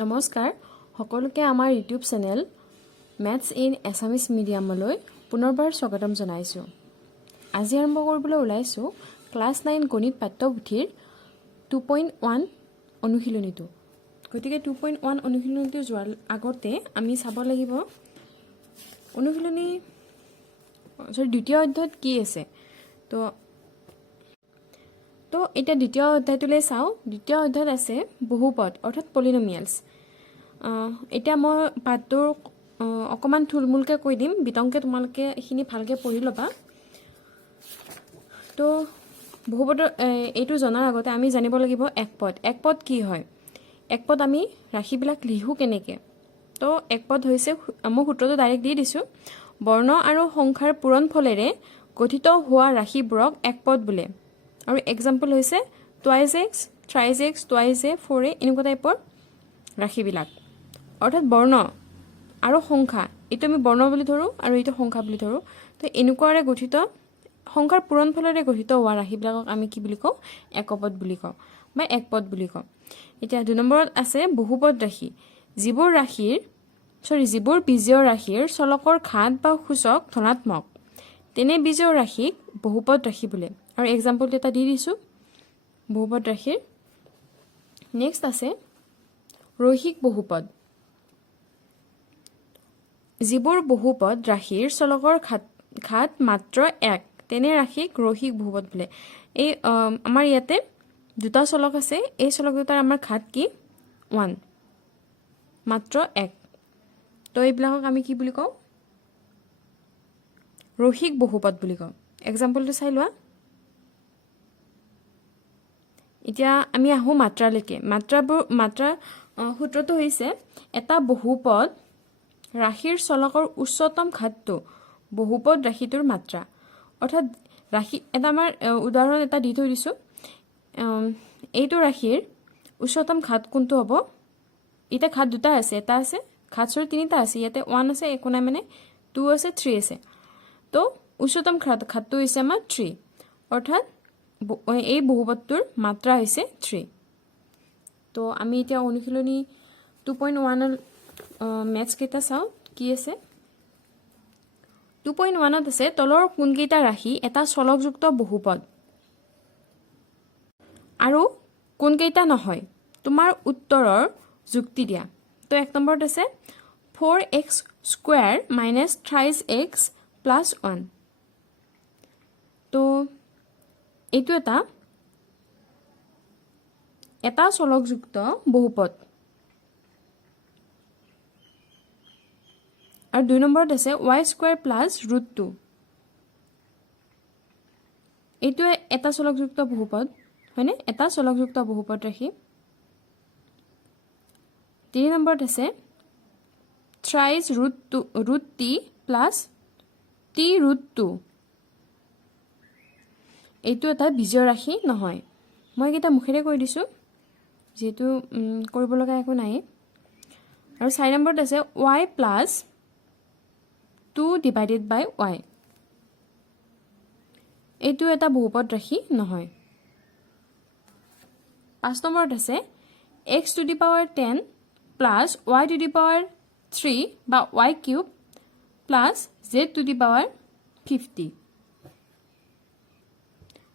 নমস্কাৰ সকলোকে আমাৰ YouTube channel maths in Assamese মিডিয়ামলৈ পুনৰবাৰ স্বাগতম জনাইছোঁ। আজি আৰম্ভ কৰিবলৈ ওলাইছোঁ ক্লাছ 9 গণিত পাঠ্যপুথিৰ 2.1 অনুশীলনীটো। গতিকে 2.1 অনুশীলনীটো যোৱাৰ আগতে আমি চাব লাগিব অনুশীলনী দ্বিতীয় অধ্যায়ত কি আছে। তো এতিয়া দ্বিতীয় অধ্যায়টোলৈ চাওঁ। দ্বিতীয় অধ্যায়ত আছে বহুপদ অৰ্থাৎ পলিনমিয়েলছ। এতিয়া মই পাঠটো অকণমান থুলমূলকৈ কৈ দিম, বিতংকৈ তোমালোকে এইখিনি ভালকৈ পঢ়ি ল'বা। তো বহুপদৰ এইটো জনাৰ আগতে আমি জানিব লাগিব একপদ। একপদ কি হয়? একপদ আমি ৰাশিবিলাক লিখোঁ কেনেকৈ। তো একপদ হৈছে, মই সূত্ৰটো ডাইৰেক্ট দি দিছোঁ, বৰ্ণ আৰু সংখ্যাৰ পূৰণ ফলেৰে গঠিত হোৱা ৰাশিবোৰক একপদ বোলে। আৰু এক্সাম্পল হৈছে টুৱাইজ এক্স, থ্ৰাইজ এক্স, টুৱাইজ এ, 4a এনেকুৱা টাইপৰ ৰাশিবিলাক। অৰ্থাৎ বৰ্ণ আৰু সংখ্যা, এইটো আমি বৰ্ণ বুলি ধৰোঁ আৰু এইটো সংখ্যা বুলি ধৰোঁ। তো এনেকুৱাৰে গঠিত সংখ্যাৰ পূৰণ ফলেৰে গঠিত হোৱা ৰাশিবিলাকক আমি কি বুলি কওঁ? একপদ বুলি কওঁ বা একপদ বুলি কওঁ। এতিয়া 2 নম্বৰত আছে বহুপদ ৰাশি। যিবোৰ বীজীয় ৰাশিৰ চলকৰ ঘাত বা সূচক ধনাত্মক, তেনে বীজীয় ৰাশিক বহুপদ ৰাশি বোলে। আৰু এক্সাম্পল এটা দি দিছোঁ বহুপদ ৰাশিৰ। নেক্সট আছে ৰৈখিক বহুপদ। যিবোৰ বহুপদ ৰাশিৰ চলকৰ ঘাত মাত্ৰ 1, তেনে ৰাশিক ৰৈখিক বহুপদ বোলে। এই আমাৰ ইয়াতে দুটা চলক আছে, এই চলক দুটাৰ আমাৰ ঘাত কি? 1, মাত্ৰ 1। তো এইবিলাকক আমি কি বুলি কওঁ? ৰৈখিক বহুপদ বুলি কওঁ। এক্সাম্পলটো চাই লোৱা। এতিয়া আমি আহোঁ মাত্ৰালৈকে। মাত্ৰা সূত্ৰটো হৈছে এটা বহুপদ ৰাশিৰ চলকৰ উচ্চতম ঘাতটো বহুপদ ৰাশিটোৰ মাত্ৰা। অৰ্থাৎ ৰাশি এটা আমাৰ উদাহৰণ এটা দি থৈ দিছোঁ। এইটো ৰাশিৰ উচ্চতম ঘাত কোনটো হ'ব? এতিয়া ঘাত দুটা আছে, এটা আছে ঘাত 3টা আছে। ইয়াতে 1 আছে, একো নাই, মানে 2 আছে, 3 আছে। তো উচ্চতম ঘাতটো হৈছে আমাৰ 3। অৰ্থাৎ এই বহুপদটোৰ মাত্ৰা হৈছে 3। তো আমি এতিয়া অনুশীলনী 2.1 মেথছ কেইটা চাওঁ কি আছে। 2.1ত আছে তলৰ কোনকেইটা ৰাশি এটা চলকযুক্ত বহুপদ আৰু কোনকেইটা নহয়, তোমাৰ উত্তৰৰ যুক্তি দিয়া। তো 1 নম্বৰত আছে 4x² - থ্ৰাইজ এক্স + 1। তো এইটো এটা চলকযুক্ত বহুপদ। আৰু 2 নম্বৰত আছে y² + √2। এইটো এটা চলকযুক্ত বহুপদ, হয়নে? এটা চলকযুক্ত বহুপদ ৰাশি। 3 নম্বৰত আছে থ্ৰাইজ √t + t√2। এইটো এটা বীজীয় ৰাশি নহয়। মই এইকেইটা মুখেৰে কৈ দিছোঁ, যিহেতু কৰিব লগা একো নাই। আৰু 4 নম্বৰত আছে y + 2/y। এইটো এটা বহুপদ ৰাশি নহয়। 5 নম্বৰত আছে x⁻10 + y⁻3 বা y³ + z⁻50।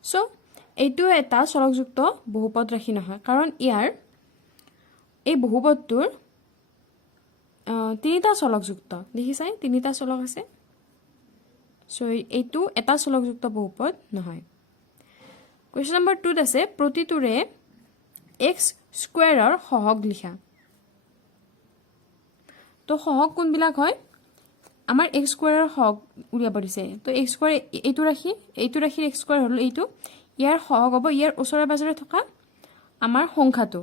চ' এইটো এটা চলকযুক্ত বহুপদ ৰাশি নহয়, কাৰণ এই বহুপদটোৰ 3টা চলকযুক্ত, দেখিছাই 3টা চলক আছে। চ' এইটো এটা চলকযুক্ত বহুপদ নহয়। কুৱেশ্যন নম্বৰ 2ত আছে প্ৰতিটোৰে x² সহগ লিখা। তো সহগ কোনবিলাক হয়? আমাৰ x² সহগ উলিয়াব দিছে। তো x² এইটো ৰাশিৰ x² হ'ল এইটো, ইয়াৰ সহগ হ'ব ইয়াৰ ওচৰে পাজৰে থকা আমাৰ সংখ্যাটো।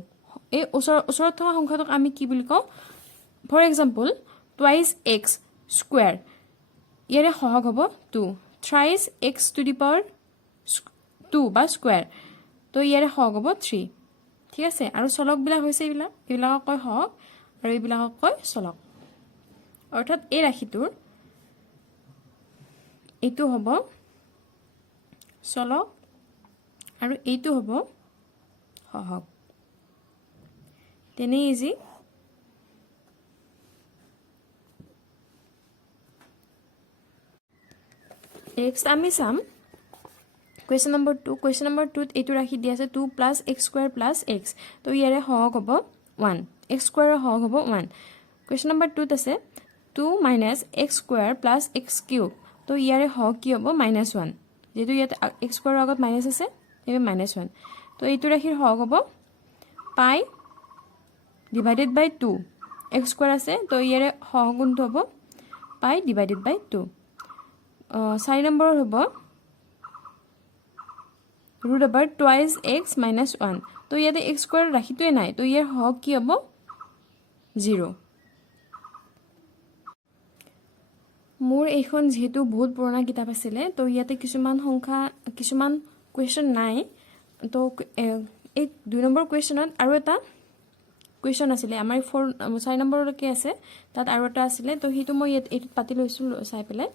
এই ওচৰত থকা সংখ্যাটোক আমি কি বুলি কওঁ? ফৰ এক্সাম্পল টুৱাইজ x², ইয়াৰে সহগ হ'ব 2। থ্ৰাইজ x⁻2 বা স্কুৱেৰ, তো ইয়াৰে সহগ হ'ব 3। ঠিক আছে। আৰু চলকবিলাক হৈছে এইবিলাকক কয় সহগ আৰু এইবিলাকক কয় চলক। অৰ্থাৎ এই ৰাশিটোৰ এইটো হ'ব চলক আৰু এইটো হ'ব সহগ। তেনে ইজি নেক্সট আমি চাম কুৱেশ্যন নম্বৰ 2 কুৱেশ্যন নম্বৰ 2ত এইটো ৰাখি দিয়া আছে 2 plus x square plus x তো ইয়াৰে সহগ হ'ব 1 এক্স স্কুৱেৰৰ সহগ হ'ব 1 কুৱেশ্যন নম্বৰ 2ত আছে 2 minus x square plus x cube তো ইয়াৰে সহগ কি হ'ব -1 যেহেতু ইয়াত এক্স স্কুৱেৰৰ আগত মাইনাছ আছে সেইবাবে -1 তো এইটো ৰাশিৰ সহগ হ'ব পাই ডিভাইডেড বাই 2 এক্স স্কুৱেৰ আছে তো ইয়াৰে সহগ কোনটো হ'ব পাই ডিভাইডেড বাই 2 4 নম্বৰৰ হ'ব root over twice x minus 1 তো ইয়াতে x স্কয়ার ৰাখিটোৱে নাই তো ইয়াৰ হক কি হ'ব 0 মোৰ এইখন যেহেতু বহুত পুৰণা কিতাপ আছিল তো ইয়াতে কিছুমান সংখ্যা কিছুমান কোৱেশ্চন নাই তো এই 2 নম্বৰ কোৱেশ্চনত আৰু এটা কোৱেশ্চন আছিল আমাৰ 4 নম্বৰলৈকে আছে তাত আৰু এটা আছিল তো হিটো মই এইটো পাতি লৈছো চাই পেলাই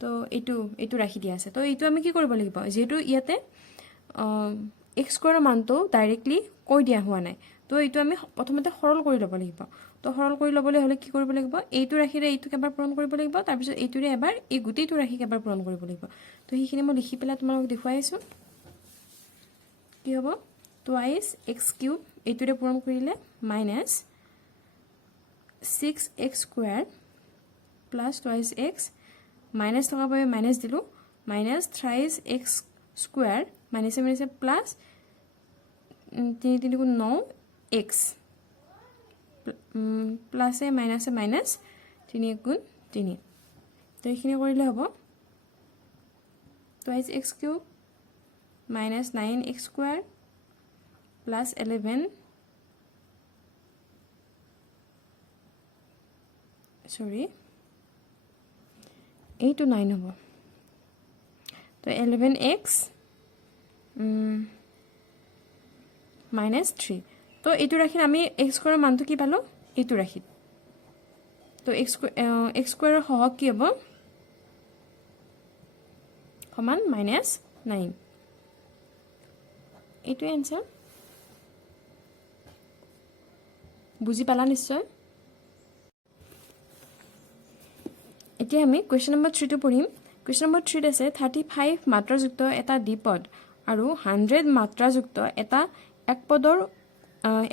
তো এইটো ৰাখি দিয়া আছে তো এইটো আমি কি কৰিব লাগিব যেহেতু ইয়াতে x স্কয়াৰৰ মানটো ডাইৰেক্টলি কৈ দিয়া হোৱা নাই তো এইটো আমি প্ৰথমতে সৰল কৰি ল'ব লাগিব তো সৰল কৰি ল'বলৈ হ'লে কি কৰিব লাগিব এইটো ৰাখিৰে এইটো এবাৰ পূৰণ কৰিব লাগিব তাৰ পিছত এইটোৰে এবাৰ এই গুটিটো ৰাখি এবাৰ পূৰণ কৰিব লাগিব তো সেইখিনি মই লিখি পেলাই তোমালোকক দেখুৱাই আছো কি হ'ব twice x কিউব এইটোৰে পূৰণ কৰিলে -6x square plus twice x minus থকা বাবে মাইনাস দিলো -3x স্কয়াৰ माइनस प्लस 3 3 गुण 9 x प्लस माइनस माइनस 3 गुण 3 तो এইখিনি কৰিলে হ'ব twice x cube minus 9x square plus 11 sorry 8 to 9 হ'ব তো 11x -3 তো এইটো ৰাখি আমি x স্কয়াৰৰ মানটো কি পালো এইটো ৰাখি তো x স্কয়াৰৰ সহগ কি হ'ব সমান -9 এইটো आंसर বুজি পালা নিশ্চয় এতিয়া আমি কোৱেশ্চন নম্বৰ 3 টো পঢ়িম কোৱেশ্চন নম্বৰ 3 আছে 35 মাত্ৰাযুক্ত এটা দ্বিপদ আৰু 100 মাত্ৰাযুক্ত এটা একপদৰ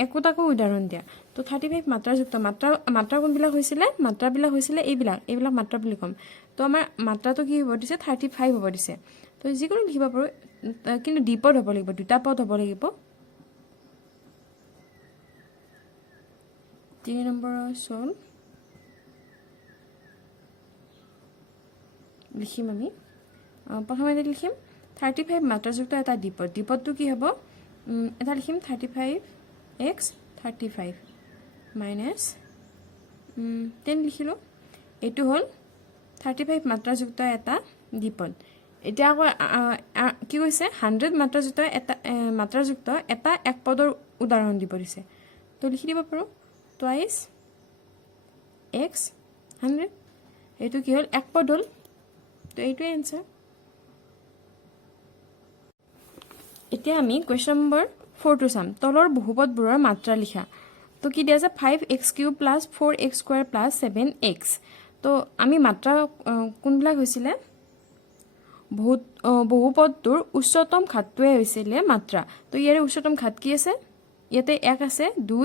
একোটাকো উদাহৰণ দিয়া তো 35 মাত্ৰাযুক্ত মাত্ৰা কোনবিলাক হৈছিল মাত্ৰাবিলাক হৈছিল এইবিলাক মাত্ৰা বুলি কম তো আমাৰ মাত্ৰাটো কি হ'ব দিছে 35 হ'ব দিছে তো যিকোনো লিখিব পাৰো কিন্তু দ্বিপদ হ'ব লাগিব দুটা পদ হ'ব লাগিব 3 নম্বৰ সল লিখিম আমি প্ৰথমতে লিখিম 35 মাত্ৰাযুক্ত এটা দ্বিপদ দ্বিপদটো কি হ'ব এটা লিখিম 35x 35 minus 10 লিখিলো এটো হল 35 মাত্ৰাযুক্ত এটা দ্বিপদ এটা কি কৈছে 100 মাত্ৰাযুক্ত এটা একপদৰ উদাহৰণ দিব দিছে তো লিখি দিব পাৰো twice x 100 এটো কি হল একপদ হল তো এইটোৱে आंसर এতিয়া আমি কোৱেশ্চন নম্বৰ 4 টো চাম তলৰ বহুপদবোৰৰ মাত্ৰা লিখা তো কি দিয়া আছে 5x³ + 4x² + 7x তো আমি মাত্ৰা কোনবিলাক হৈছিল বহুপদটোৰ উচ্চতম ঘাতটোৱে হৈছিল মাত্ৰা তো ইয়াৰে উচ্চতম ঘাত কি আছে ইয়াতে 1 আছে 2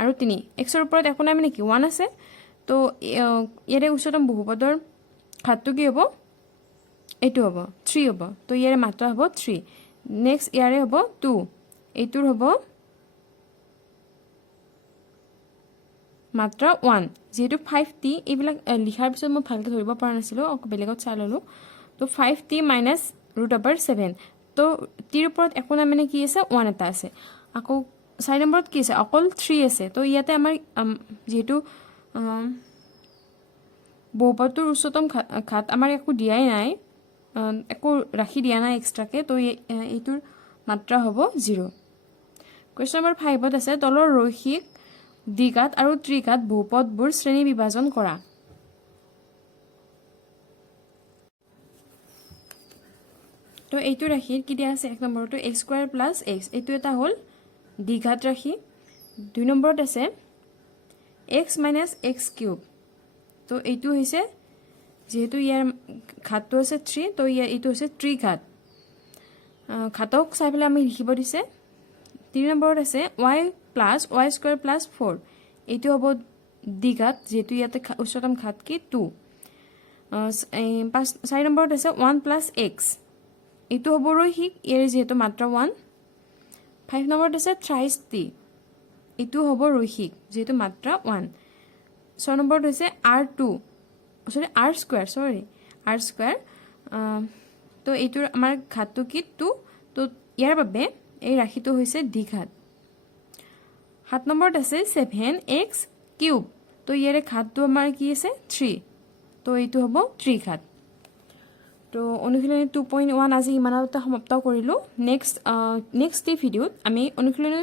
আৰু 3 x ৰ ওপৰত একো নাই মানে কি 1 আছে তো ইয়াৰে উচ্চতম বহুপদৰ ঘাতটো কি হ'ব এইটো হ'ব 3 হ'ব তো ইয়াৰে মাত্ৰা হ'ব 3 नेक्स्ट ইয়াৰে হ'ব 2 এইটোৰ হ'ব মাত্ৰা 1 যেহেতু 5t এইবিলাক লিখাৰ পিছত মই ভালকৈ ধৰিব পৰা নাছিলো বেলেগত চাই ললো তো 5t -√7 তো t ৰ ওপৰত একো নাই মানে কি আছে 1 এটা আছে আকৌ 4 নম্বৰত কি আছে অকল 3 আছে তো ইয়াতে আমাৰ যেহেতু বহুপদটোৰ উচ্চতম ঘাত আমাৰ একো দিয়াই নাই একো ৰাখি দিয়া নাই এক্সট্ৰাকে তো এইটোৰ মাত্ৰা হ'ব 0 কোৱেশ্চন নম্বৰ 5ত আছে তলৰ ৰৈখিক দ্বিঘাত আৰু ত্ৰিঘাত বহুপদবোৰ শ্ৰেণী বিভাজন কৰা তো এইটো ৰাশিৰ কি দিয়া আছে এক নম্বৰটো x² + x এইটো এটা হ'ল দ্বিঘাত ৰাশি 2 নম্বৰত আছে x - x³ তো এইটো হৈছে যিহেতু ইয়াৰ ঘাতটো আছে 3 তো এইটো হৈছে ত্ৰিঘাত ঘাতক চাই পেলাই আমি লিখিব দিছে 3 নম্বৰত আছে y plus y square plus 4 এইটো হ'ব দ্বিঘাত যিহেতু ইয়াতে উচ্চতম ঘাত কি 2 4 নম্বৰত আছে 1 প্লাছ x এইটো হ'ব ৰৈখিক ইয়াৰ যিহেতু মাত্ৰা 1 5 নম্বৰত আছে থ্ৰাইছ t এইটো হ'ব ৰৈখিক যেহেতু মাত্ৰা 1 6 নম্বৰত হৈছে r2 সৰি r স্কয়াৰ তো এইটোৰ আমাৰ ঘাতটো কি 2 তো ইয়াৰ বাবে এই ৰাশিটো হৈছে দ্বিঘাত 7 নম্বৰত আছে 7x কিউব তো ইয়াৰে ঘাতটো আমাৰ কি আছে 3 তো এইটো হ'ব ত্ৰিঘাত তো অনুশীলনী 2.1 আজি ইমানতে সমাপ্ত কৰিলো নেক্সট ভিডিঅ'ত আমি অনুশীলনী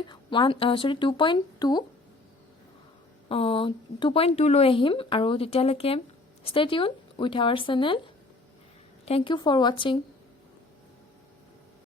2.2 লৈ আহিম আৰু তেতিয়ালৈকে stay tuned with our channel. Thank you for watching.